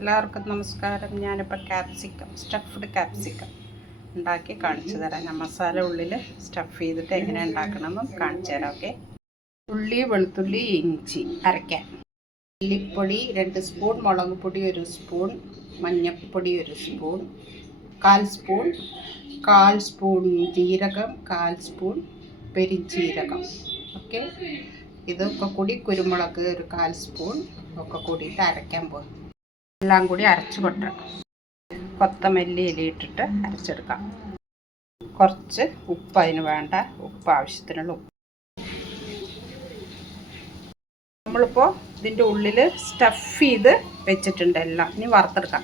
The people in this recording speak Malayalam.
എല്ലാവർക്കും നമസ്കാരം. ഞാനിപ്പോൾ സ്റ്റഫ്ഡ് ക്യാപ്സിക്കം ഉണ്ടാക്കി കാണിച്ചു തരാം. ഞാൻ മസാല ഉള്ളിൽ സ്റ്റഫ് ചെയ്തിട്ട് എങ്ങനെ ഉണ്ടാക്കണമെന്നും കാണിച്ചു തരാം. ഓക്കെ. ഉള്ളി, വെളുത്തുള്ളി, ഇഞ്ചി അരയ്ക്കാൻ. മല്ലിപ്പൊടി 2 സ്പൂൺ, മുളക് പൊടി 1 സ്പൂൺ, മഞ്ഞൾപ്പൊടി 1 സ്പൂൺ, 1/4 സ്പൂൺ ജീരകം, 1/4 സ്പൂൺ പെരിഞ്ജീരകം. ഓക്കെ. ഇതൊക്കെ കൂടി കുരുമുളക് 1/4 സ്പൂൺ ഒക്കെ കൂടിയിട്ട് അരയ്ക്കാൻ പോകും. എല്ലാം കൂടി അരച്ച് കൊട്ടണം. കൊത്തമല്ലി ഇലയിട്ടിട്ട് അരച്ചെടുക്കാം. കുറച്ച് ഉപ്പ്, അതിന് വേണ്ട ഉപ്പ്, ആവശ്യത്തിനുള്ള ഉപ്പ്. നമ്മളിപ്പോൾ ഇതിൻ്റെ ഉള്ളിൽ സ്റ്റഫ് ചെയ്ത് വെച്ചിട്ടുണ്ട് എല്ലാം. ഇനി വറുത്തെടുക്കാം.